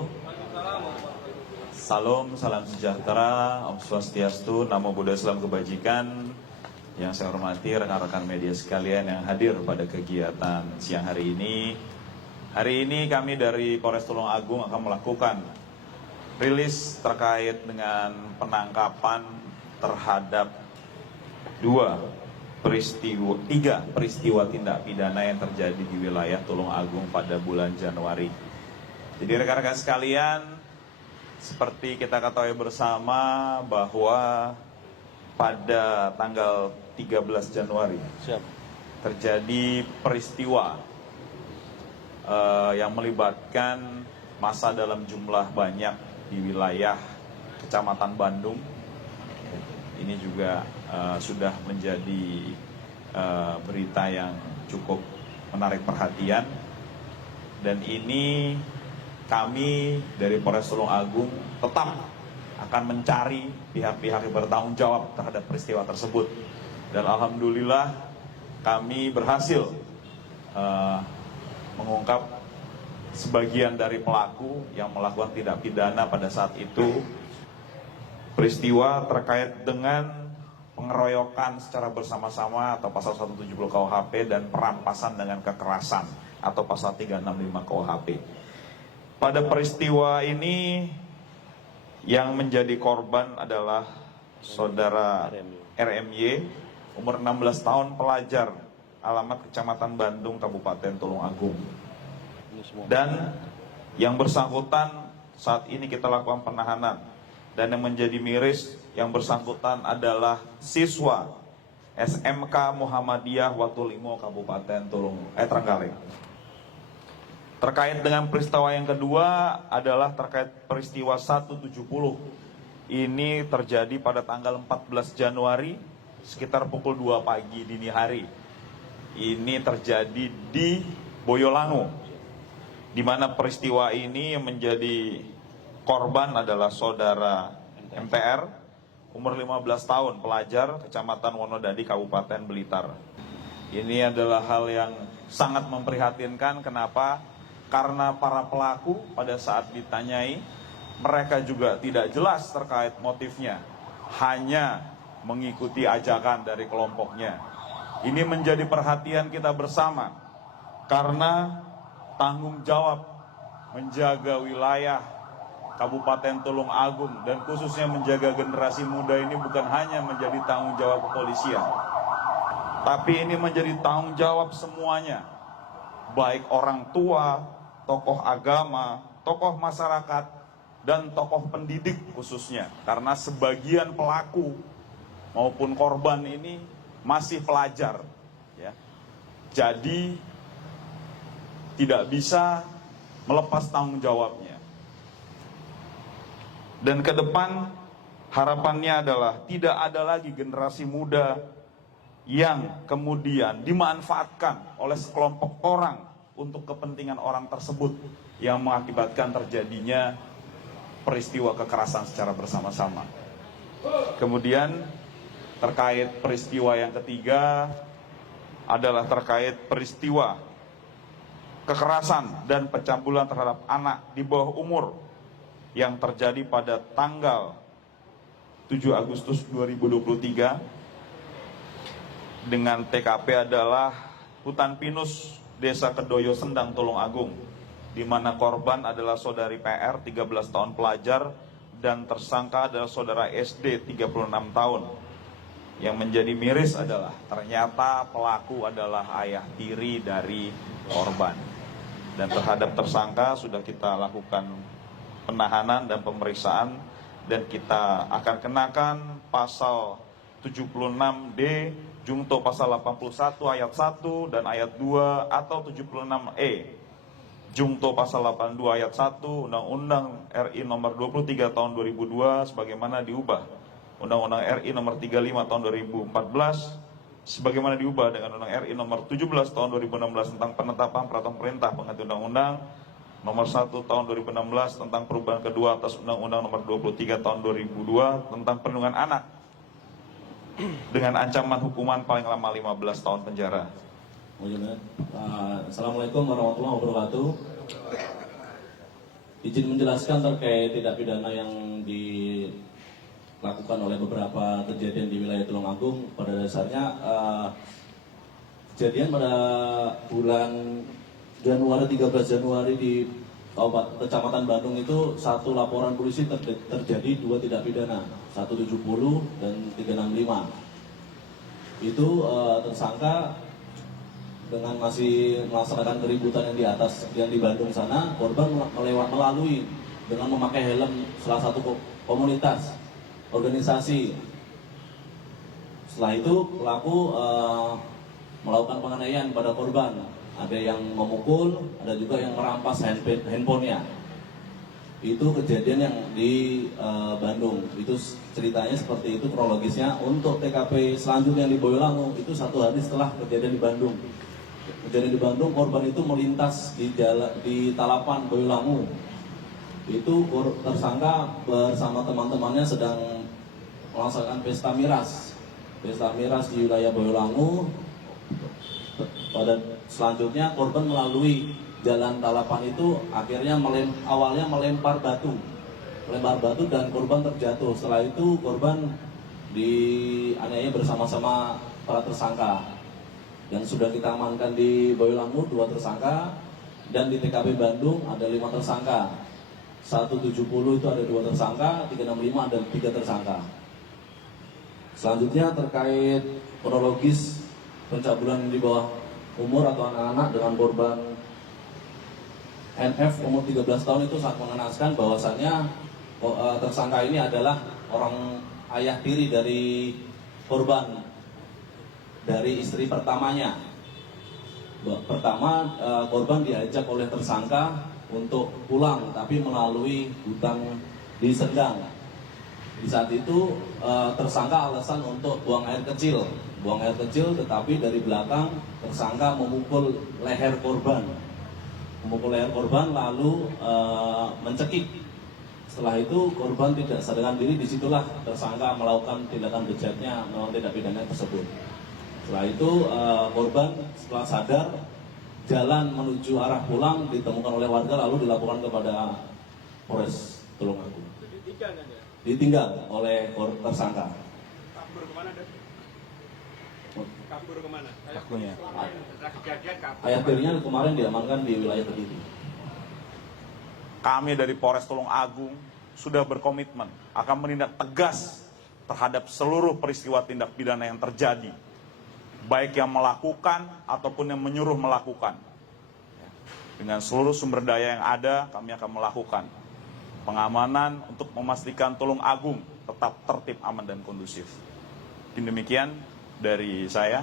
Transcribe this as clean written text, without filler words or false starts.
wabarakatuh. Salam sejahtera, Om Swastiastu, Namo Buddhaya, Salam Kebajikan. Yang saya hormati rekan-rekan media sekalian yang hadir pada kegiatan siang hari ini. Hari ini kami dari Polres Tulungagung akan melakukan rilis terkait dengan penangkapan terhadap tiga peristiwa tindak pidana yang terjadi di wilayah Tulungagung pada bulan Januari. Jadi rekan-rekan sekalian, seperti kita ketahui bersama bahwa pada tanggal 13 Januari terjadi peristiwa yang melibatkan massa dalam jumlah banyak di wilayah Kecamatan Bandung. Ini juga sudah menjadi berita yang cukup menarik perhatian, dan ini kami dari Polres Tulungagung tetap akan mencari pihak-pihak yang bertanggung jawab terhadap peristiwa tersebut. Dan alhamdulillah kami berhasil mengungkap sebagian dari pelaku yang melakukan tindak pidana pada saat itu. Peristiwa terkait dengan pengeroyokan secara bersama-sama atau pasal 170 KUHP dan perampasan dengan kekerasan atau pasal 365 KUHP. Pada peristiwa ini yang menjadi korban adalah saudara RMY, umur 16 tahun, pelajar, alamat Kecamatan Bandung, Kabupaten Tulungagung. Dan yang bersangkutan saat ini kita lakukan penahanan. Dan yang menjadi miris, yang bersangkutan adalah siswa SMK Muhammadiyah Watulimo, Kabupaten Trenggalek. Terkait dengan peristiwa yang kedua adalah terkait peristiwa 170. Ini terjadi pada tanggal 14 Januari sekitar pukul 2 pagi dini hari. Ini terjadi di Boyolangu, di mana peristiwa ini yang menjadi korban adalah saudara MTR, umur 15 tahun, pelajar, Kecamatan Wonodadi, Kabupaten Blitar. Ini adalah hal yang sangat memprihatinkan. Kenapa? Karena para pelaku pada saat ditanyai, mereka juga tidak jelas terkait motifnya, hanya mengikuti ajakan dari kelompoknya. Ini menjadi perhatian kita bersama, karena tanggung jawab menjaga wilayah Kabupaten Tulungagung dan khususnya menjaga generasi muda ini bukan hanya menjadi tanggung jawab kepolisian, tapi ini menjadi tanggung jawab semuanya, baik orang tua, tokoh agama, tokoh masyarakat, dan tokoh pendidik khususnya. Karena sebagian pelaku maupun korban ini masih pelajar, ya. Jadi tidak bisa melepas tanggung jawabnya. Dan ke depan harapannya adalah tidak ada lagi generasi muda yang kemudian dimanfaatkan oleh sekelompok orang untuk kepentingan orang tersebut yang mengakibatkan terjadinya peristiwa kekerasan secara bersama-sama. Kemudian terkait peristiwa yang ketiga adalah terkait peristiwa kekerasan dan pencabulan terhadap anak di bawah umur yang terjadi pada tanggal 7 Agustus 2023 dengan TKP adalah hutan pinus Desa Kedoyo Sendang, Tulungagung, di mana korban adalah saudari PR, 13 tahun, pelajar, dan tersangka adalah saudara SD, 36 tahun. Yang menjadi miris adalah ternyata pelaku adalah ayah tiri dari korban. Dan terhadap tersangka sudah kita lakukan penahanan dan pemeriksaan, dan kita akan kenakan pasal 76D Jungto pasal 81 ayat 1 dan ayat 2 atau 76E Jungto pasal 82 ayat 1 Undang-Undang RI nomor 23 tahun 2002 sebagaimana diubah Undang-Undang RI nomor 35 tahun 2014 sebagaimana diubah dengan Undang-Undang RI nomor 17 tahun 2016 tentang penetapan peraturan pemerintah pengganti Undang-Undang nomor 1 tahun 2016 tentang perubahan kedua atas Undang-Undang nomor 23 tahun 2002 tentang perlindungan anak dengan ancaman hukuman paling lama 15 tahun penjara. Assalamualaikum warahmatullahi wabarakatuh. Izin menjelaskan terkait tindak pidana yang dilakukan oleh beberapa kejadian di wilayah Tulungagung. Pada dasarnya kejadian pada bulan Januari, 13 Januari di Kecamatan Bandung itu satu laporan polisi terjadi 2 tindak pidana, 170 dan 365. Itu tersangka dengan masih melaksanakan keributan yang di atas, yang di Bandung sana, korban melalui dengan memakai helm salah satu komunitas organisasi. Setelah itu pelaku melakukan penganiayaan pada korban. Ada yang memukul, ada juga yang merampas handphonenya. Itu kejadian yang di Bandung. Itu ceritanya seperti itu kronologisnya. Untuk TKP selanjutnya yang di Boyolali itu 1 hari setelah kejadian di Bandung. Kejadian di Bandung, korban itu melintas di Talapan Boyolali. Itu tersangka bersama teman-temannya sedang melaksanakan pesta miras. Pesta miras di wilayah Boyolali. Pada selanjutnya korban melalui jalan Talapan itu akhirnya awalnya melempar batu dan korban terjatuh. Setelah itu korban dianiaya bersama-sama para tersangka. Yang sudah kita amankan di Boyolali 2 tersangka, dan di TKP Bandung ada 5 tersangka. 170 itu ada 2 tersangka, 365 ada 3 tersangka. Selanjutnya terkait kronologis pencabulan di bawah umur atau anak-anak dengan korban NF umur 13 tahun itu sangat mengenaskan bahwasannya tersangka ini adalah orang ayah tiri dari korban, dari istri pertamanya. Pertama, korban diajak oleh tersangka untuk pulang, tapi melalui hutan di Sendang. Di saat itu tersangka alasan untuk buang air kecil, tetapi dari belakang tersangka memukul leher korban, lalu mencekik. Setelah itu korban tidak sadarkan diri, disitulah tersangka melakukan tindakan bejatnya, melakukan tindak pidana tersebut. Setelah itu korban setelah sadar jalan menuju arah pulang ditemukan oleh warga, lalu dilaporkan kepada Polres Tulungagung. Ditinggal oleh tersangka. Kabur kemana, Dek? Kabur kemana? Pelakunya. Ayah tirinya kemarin diamankan di wilayah Kediri. Kami dari Polres Tulungagung sudah berkomitmen akan menindak tegas terhadap seluruh peristiwa tindak pidana yang terjadi, baik yang melakukan ataupun yang menyuruh melakukan. Dengan seluruh sumber daya yang ada, kami akan melakukan pengamanan untuk memastikan Tulungagung tetap tertib, aman, dan kondusif. Demikian dari saya.